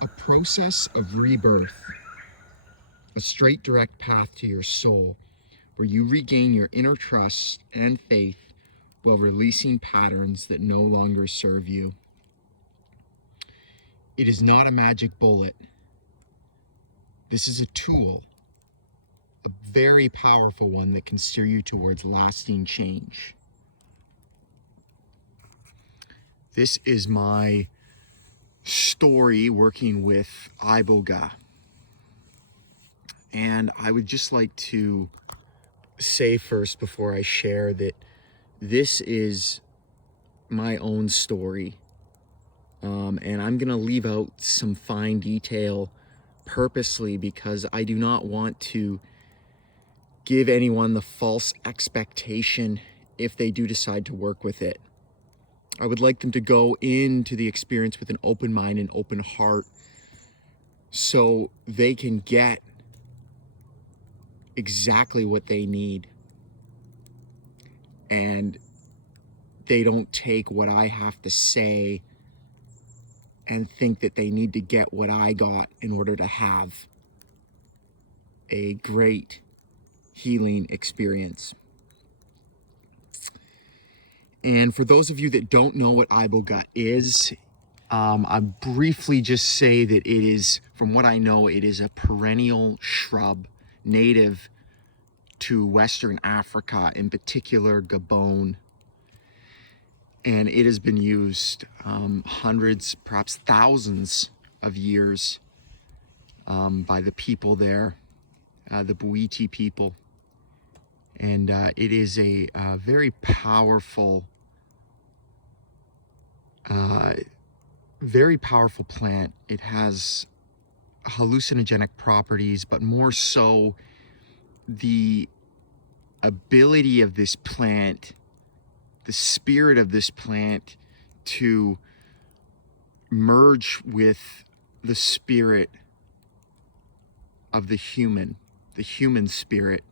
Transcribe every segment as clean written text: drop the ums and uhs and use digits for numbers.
a process of rebirth, a straight, direct path to your soul, where you regain your inner trust and faith while releasing patterns that no longer serve you. It is not a magic bullet. This is a tool, a very powerful one that can steer you towards lasting change. This is my story working with Iboga. And I would just like to say first, before I share, that this is my own story. And I'm going to leave out some fine detail purposely because I do not want to give anyone the false expectation if they do decide to work with it. I would like them to go into the experience with an open mind and open heart so they can get exactly what they need. And they don't take what I have to say and think that they need to get what I got in order to have a great healing experience. And for those of you that don't know what Iboga is, I'll briefly just say that it is, from what I know, it is a perennial shrub native to Western Africa, in particular Gabon. And it has been used hundreds, perhaps thousands of years by the people there, the Bwiti people. And it is a very powerful plant. It has hallucinogenic properties, but more so the ability of this plant, the spirit of this plant, to merge with the spirit of the human spirit,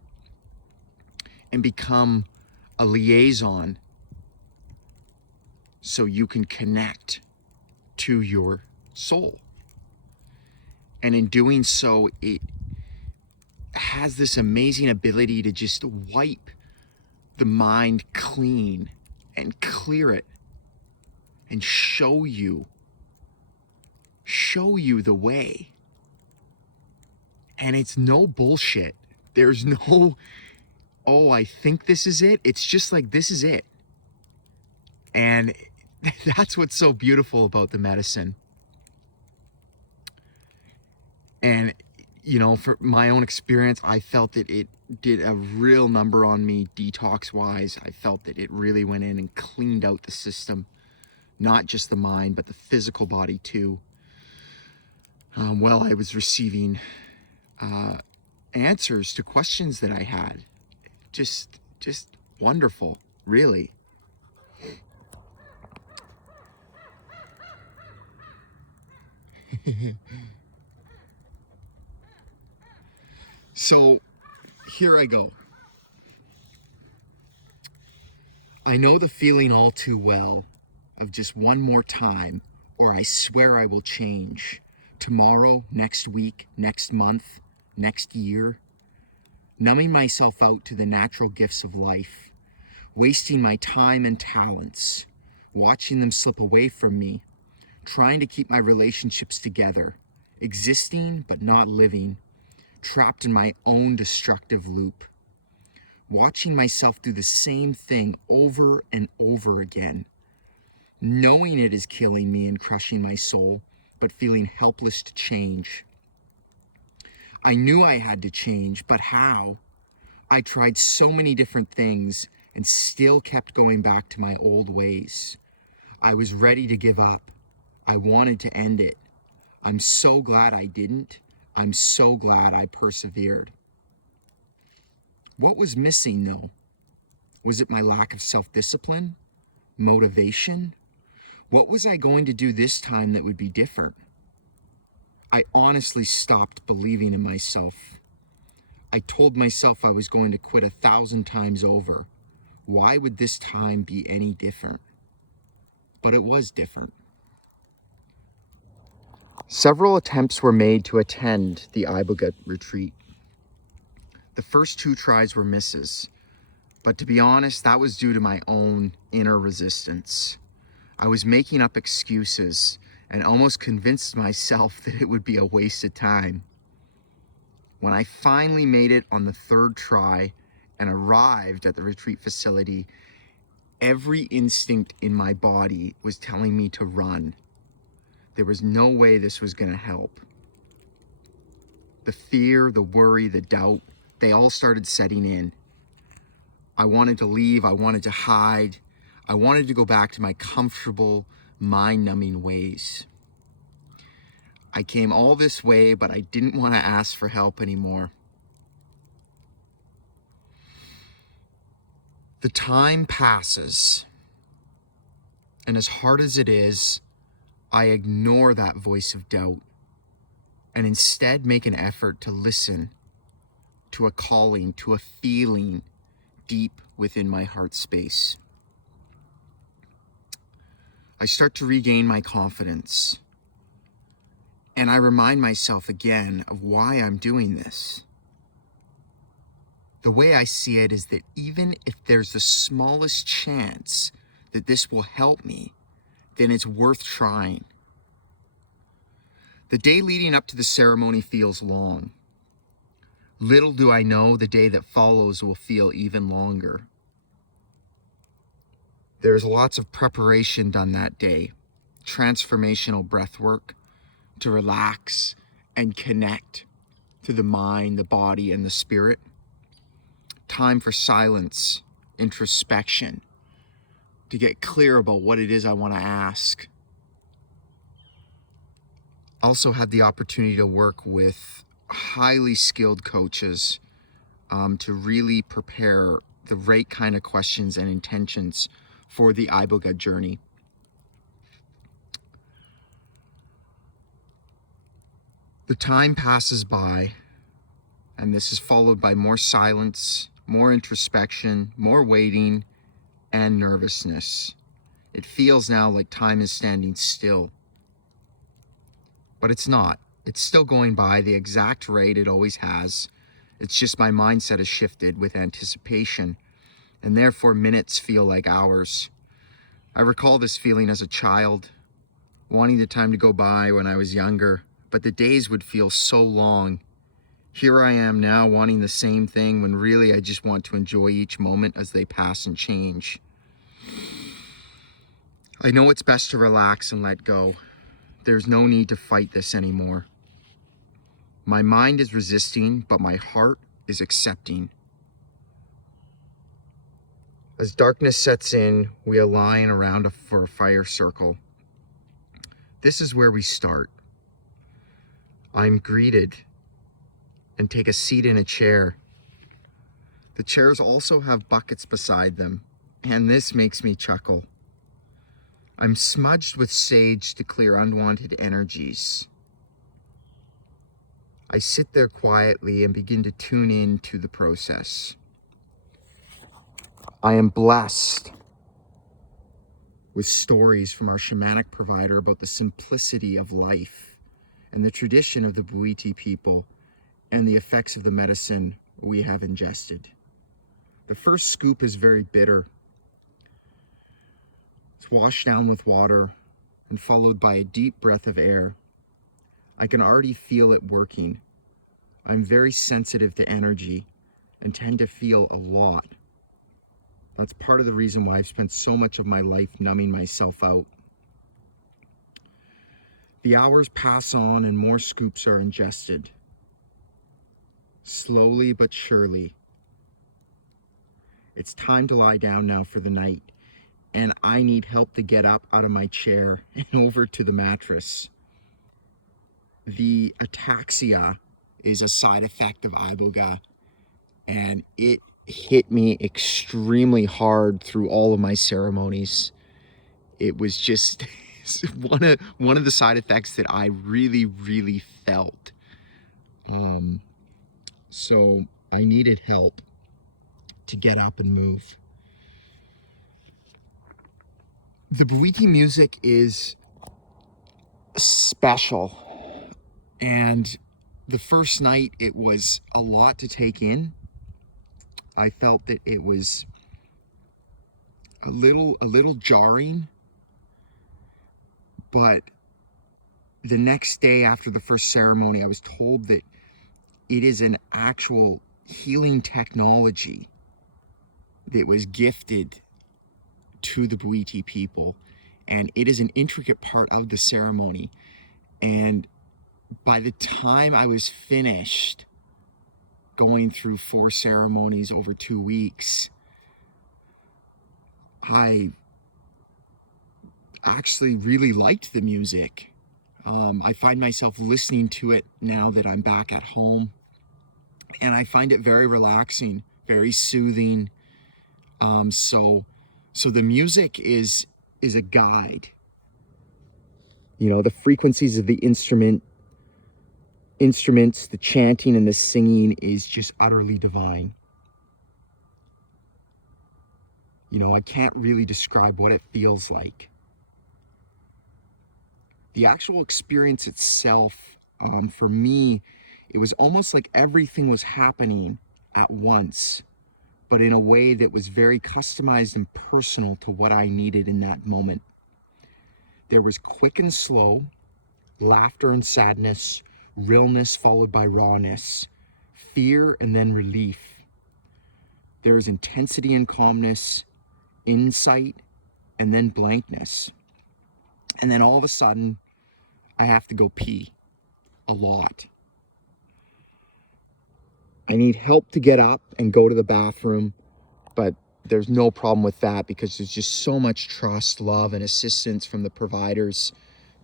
and become a liaison so you can connect to your soul. And in doing so, it has this amazing ability to just wipe the mind clean and clear it and show you the way. And it's no bullshit. There's no, oh, I think this is it. It's just like, this is it. And that's what's so beautiful about the medicine. And, you know, for my own experience, I felt that it did a real number on me detox wise. I felt that it really went in and cleaned out the system, not just the mind, but the physical body too. While I was receiving answers to questions that I had. Just wonderful, really. So here I go. I know the feeling all too well of just one more time, or I swear I will change. Tomorrow, next week, next month, next year. Numbing myself out to the natural gifts of life. Wasting my time and talents. Watching them slip away from me. Trying to keep my relationships together. Existing but not living. Trapped in my own destructive loop. Watching myself do the same thing over and over again. Knowing it is killing me and crushing my soul, but feeling helpless to change. I knew I had to change, but how? I tried so many different things and still kept going back to my old ways. I was ready to give up. I wanted to end it. I'm so glad I didn't. I'm so glad I persevered. What was missing, though? Was it my lack of self-discipline? Motivation? What was I going to do this time that would be different? I honestly stopped believing in myself. I told myself I was going to quit 1,000 times over. Why would this time be any different? But it was different. Several attempts were made to attend the Iboga retreat. The first 2 tries were misses, but to be honest, that was due to my own inner resistance. I was making up excuses and almost convinced myself that it would be a waste of time. When I finally made it on the 3rd try and arrived at the retreat facility, every instinct in my body was telling me to run. There was no way this was going to help. The fear, the worry, the doubt, they all started setting in. I wanted to leave. I wanted to hide. I wanted to go back to my comfortable, mind-numbing ways. I came all this way, but I didn't want to ask for help anymore. The time passes, and as hard as it is, I ignore that voice of doubt and instead make an effort to listen to a calling, to a feeling deep within my heart space. I start to regain my confidence, and I remind myself again of why I'm doing this. The way I see it is that even if there's the smallest chance that this will help me, then it's worth trying. The day leading up to the ceremony feels long. Little do I know the day that follows will feel even longer. There's lots of preparation done that day, transformational breath work to relax and connect to the mind, the body, and the spirit. Time for silence, introspection, to get clear about what it is I want to ask. Also had the opportunity to work with highly skilled coaches to really prepare the right kind of questions and intentions for the Iboga journey. The time passes by, and this is followed by more silence, more introspection, more waiting, and nervousness. It feels now like time is standing still. But it's not. It's still going by the exact rate it always has. It's just my mindset has shifted with anticipation, and therefore minutes feel like hours. I recall this feeling as a child, wanting the time to go by when I was younger, but the days would feel so long. Here I am now wanting the same thing when really I just want to enjoy each moment as they pass and change. I know it's best to relax and let go. There's no need to fight this anymore. My mind is resisting, but my heart is accepting. As darkness sets in, we align around for a fire circle. This is where we start. I'm greeted and take a seat in a chair. The chairs also have buckets beside them, and this makes me chuckle. I'm smudged with sage to clear unwanted energies. I sit there quietly and begin to tune in to the process. I am blessed with stories from our shamanic provider about the simplicity of life and the tradition of the Bwiti people and the effects of the medicine we have ingested. The first scoop is very bitter. It's washed down with water and followed by a deep breath of air. I can already feel it working. I'm very sensitive to energy and tend to feel a lot. That's part of the reason why I've spent so much of my life numbing myself out. The hours pass on and more scoops are ingested. Slowly but surely. It's time to lie down now for the night, and I need help to get up out of my chair and over to the mattress. The ataxia is a side effect of Iboga, and it hit me extremely hard through all of my ceremonies. It was just one of the side effects that I really felt. So I needed help to get up and move. The Bwiti music is special. And the first night, it was a lot to take in. I felt that it was a little jarring, but the next day after the first ceremony, I was told that it is an actual healing technology that was gifted to the Bwiti people, and it is an intricate part of the ceremony. And by the time I was finished going through 4 ceremonies over 2 weeks, I actually really liked the music. I find myself listening to it now that I'm back at home, and I find it very relaxing, very soothing. So the music is a guide. You know, the frequencies of the instruments, the chanting and the singing is just utterly divine. You know, I can't really describe what it feels like. The actual experience itself, for me, it was almost like everything was happening at once, but in a way that was very customized and personal to what I needed in that moment. There was quick and slow, laughter and sadness, realness followed by rawness, fear and then relief. There is intensity and calmness, insight, and then blankness. And then all of a sudden, I have to go pee a lot. I need help to get up and go to the bathroom, but there's no problem with that because there's just so much trust, love, and assistance from the providers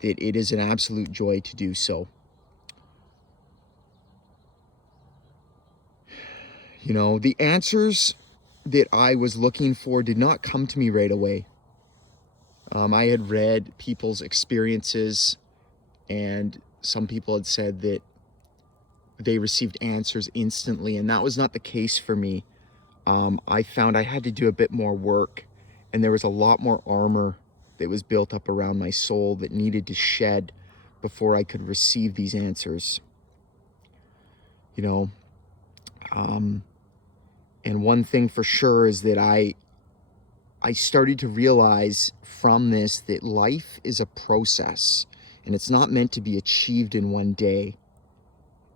that it is an absolute joy to do so. You know, the answers that I was looking for did not come to me right away. I had read people's experiences, and some people had said that they received answers instantly, and that was not the case for me. I found I had to do a bit more work, and there was a lot more armor that was built up around my soul that needed to shed before I could receive these answers. You know, and one thing for sure is that I started to realize from this that life is a process, and it's not meant to be achieved in one day.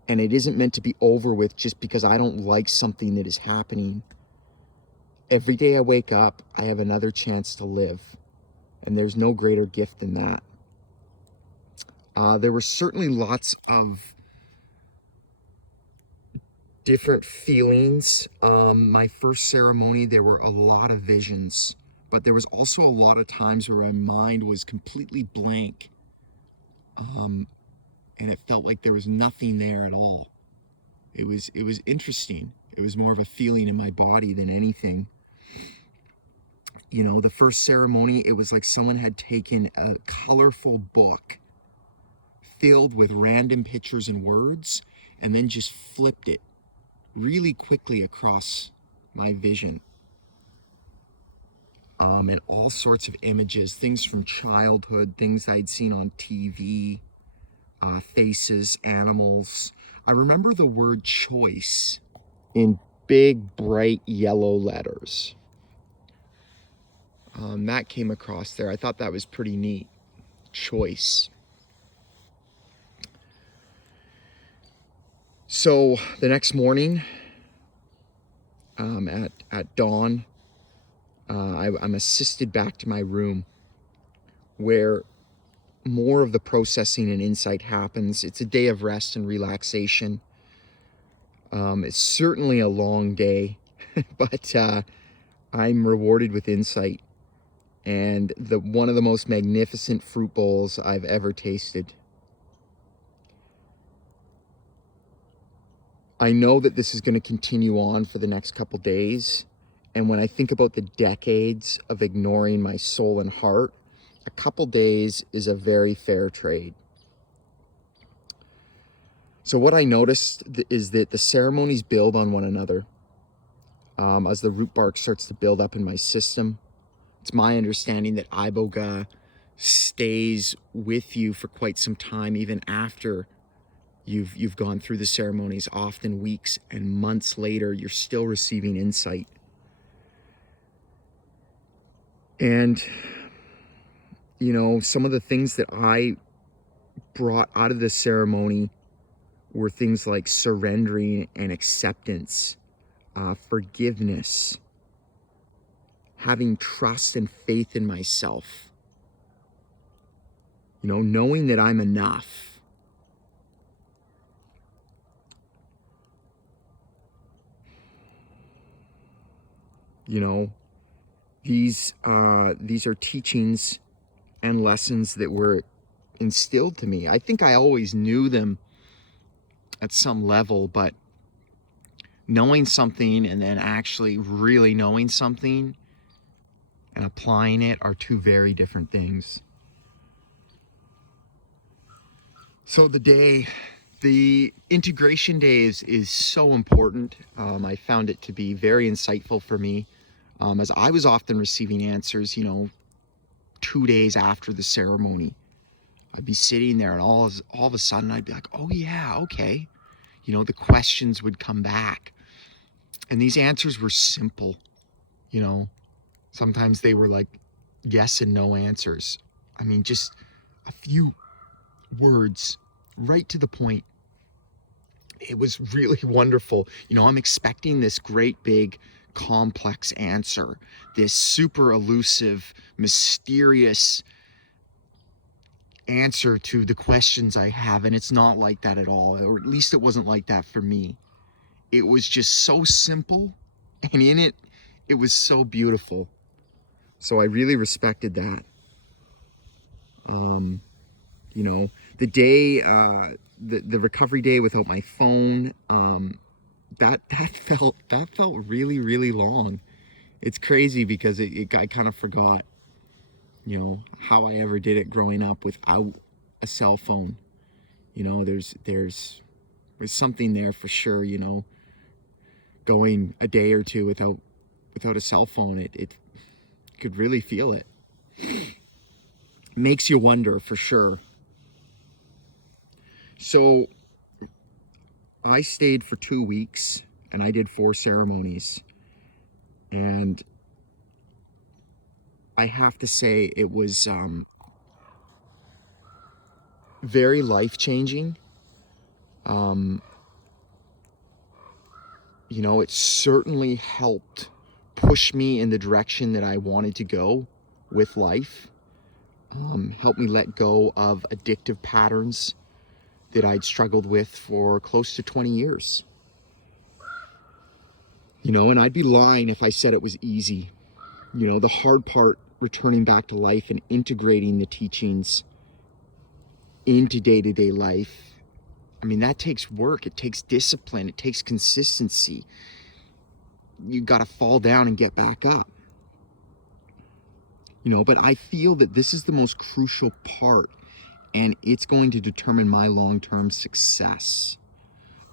And it isn't meant to be over with just because I don't like something that is happening. Every day I wake up, I have another chance to live. And there's no greater gift than that. There were certainly lots of different feelings. My first ceremony, there were a lot of visions, but there was also a lot of times where my mind was completely blank. And it felt like there was nothing there at all. It was interesting. It was more of a feeling in my body than anything. You know, the first ceremony, it was like someone had taken a colorful book filled with random pictures and words and then just flipped it really quickly across my vision. And all sorts of images, things from childhood, things I'd seen on TV, faces, animals. I remember the word choice in big, bright yellow letters. That came across there. I thought that was pretty neat. Choice. So the next morning, at dawn, I'm assisted back to my room where more of the processing and insight happens. It's a day of rest and relaxation. It's certainly a long day, but I'm rewarded with insight and one of the most magnificent fruit bowls I've ever tasted. I know that this is going to continue on for the next couple days, and when I think about the decades of ignoring my soul and heart, a couple days is a very fair trade. So what I noticed is that the ceremonies build on one another. As the root bark starts to build up in my system, it's my understanding that Iboga stays with you for quite some time, even after You've gone through the ceremonies, often weeks and months later, you're still receiving insight. And, you know, some of the things that I brought out of the ceremony were things like surrendering and acceptance, forgiveness, having trust and faith in myself, you know, knowing that I'm enough. You know, these are teachings and lessons that were instilled to me. I think I always knew them at some level, but knowing something and then actually really knowing something and applying it are two very different things. So the integration day is so important. I found it to be very insightful for me, as I was often receiving answers, you know, 2 days after the ceremony. I'd be sitting there and all of a sudden I'd be like, oh yeah, okay. You know, the questions would come back. And these answers were simple, you know. Sometimes they were like yes and no answers. I mean, just a few words, right to the point. It was really wonderful. You know, I'm expecting this great big complex answer, this super elusive, mysterious answer to the questions I have, and it's not like that at all, or at least it wasn't like that for me. It was just so simple, and in it, it was so beautiful. So I really respected that. You know, the day, the recovery day without my phone, that felt really, really long. It's crazy because I kind of forgot, you know, how I ever did it growing up without a cell phone. You know, there's something there for sure, you know, going a day or two without a cell phone, it could really feel it. Makes you wonder for sure. So I stayed for 2 weeks and I did 4 ceremonies, and I have to say it was very life-changing. You know, it certainly helped push me in the direction that I wanted to go with life. Helped me let go of addictive patterns that I'd struggled with for close to 20 years. You know, and I'd be lying if I said it was easy. You know, the hard part, returning back to life and integrating the teachings into day-to-day life, I mean, that takes work. It takes discipline. It takes consistency. You got to fall down and get back up. You know, but I feel that this is the most crucial part, and it's going to determine my long-term success.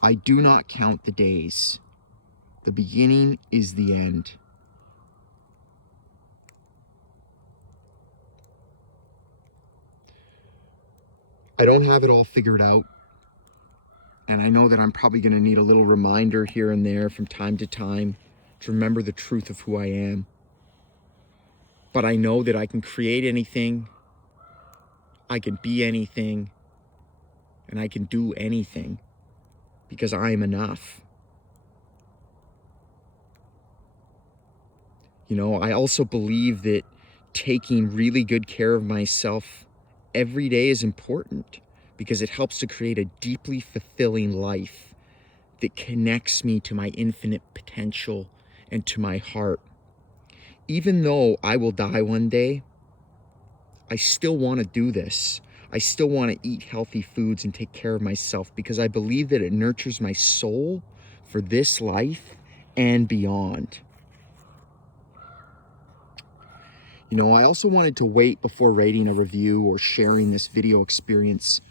I do not count the days. The beginning is the end. I don't have it all figured out, and I know that I'm probably going to need a little reminder here and there from time to time to remember the truth of who I am. But I know that I can create anything, I can be anything, and I can do anything because I am enough. You know, I also believe that taking really good care of myself every day is important because it helps to create a deeply fulfilling life that connects me to my infinite potential and to my heart. Even though I will die one day, I still want to do this. I still want to eat healthy foods and take care of myself because I believe that it nurtures my soul for this life and beyond. You know, I also wanted to wait before writing a review or sharing this video experience.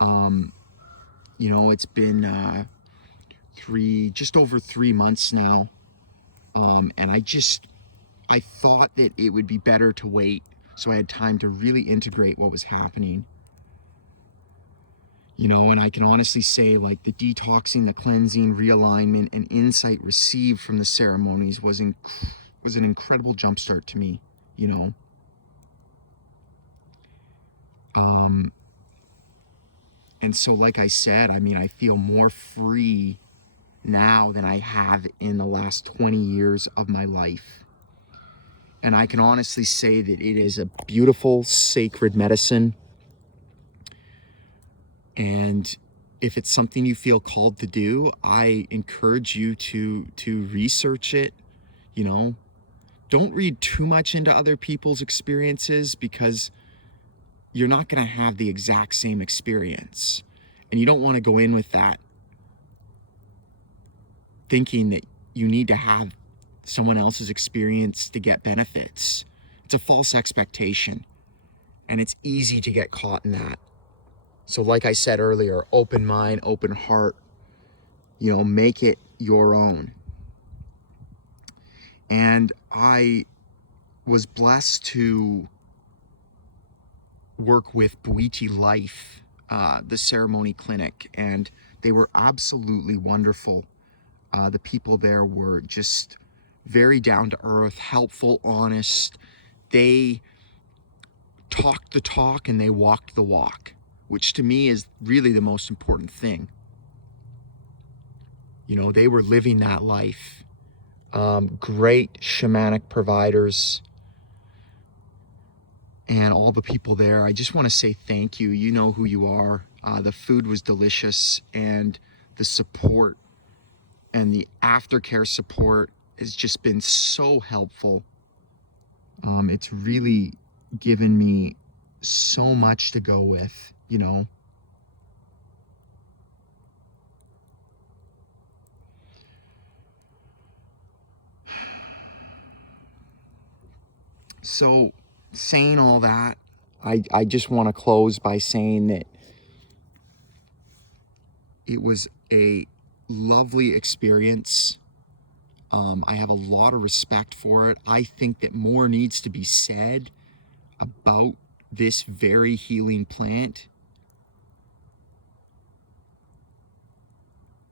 You know, it's been just over 3 months now. And I thought that it would be better to wait so I had time to really integrate what was happening. And I can honestly say, like, the detoxing, the cleansing, realignment, and insight received from the ceremonies was an incredible jumpstart to me, you know. And so, like I said, I mean, I feel more free now than I have in the last 20 years of my life. And I can honestly say that it is a beautiful, sacred medicine. And if it's something you feel called to do, I encourage you to research it. Don't read too much into other people's experiences, because you're not going to have the exact same experience. And you don't want to go in with that thinking that you need to have someone else's experience to get benefits. It's a false expectation, and it's easy to get caught in that. So like I said earlier, open mind, open heart, make it your own. And I was blessed to work with BwitiLife, the ceremony clinic, and they were absolutely wonderful. The people there were just very down to earth, helpful, honest. They talked the talk and they walked the walk, which to me is really the most important thing. They were living that life. Great shamanic providers, and all the people there. I just want to say thank you. You know who you are. The food was delicious, and the support and the aftercare support has just been so helpful. It's really given me so much to go with, So, saying all that, I just want to close by saying that it was a lovely experience. I have a lot of respect for it. I think that more needs to be said about this very healing plant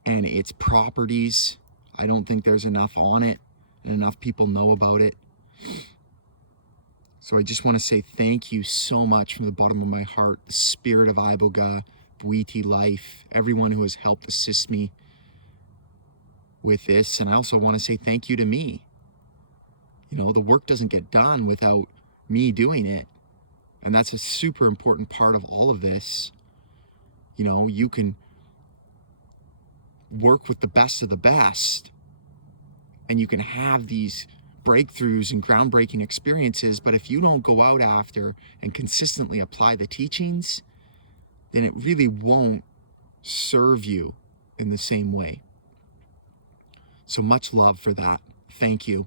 and its properties. I don't think there's enough on it and enough people know about it. So I just want to say thank you so much from the bottom of my heart, the spirit of Iboga, BwitiLife, everyone who has helped assist me with this. And I also want to say thank you to me. The work doesn't get done without me doing it. And that's a super important part of all of this. You can work with the best of the best, and you can have these breakthroughs and groundbreaking experiences, but if you don't go out after and consistently apply the teachings, then it really won't serve you in the same way. So much love for that. Thank you.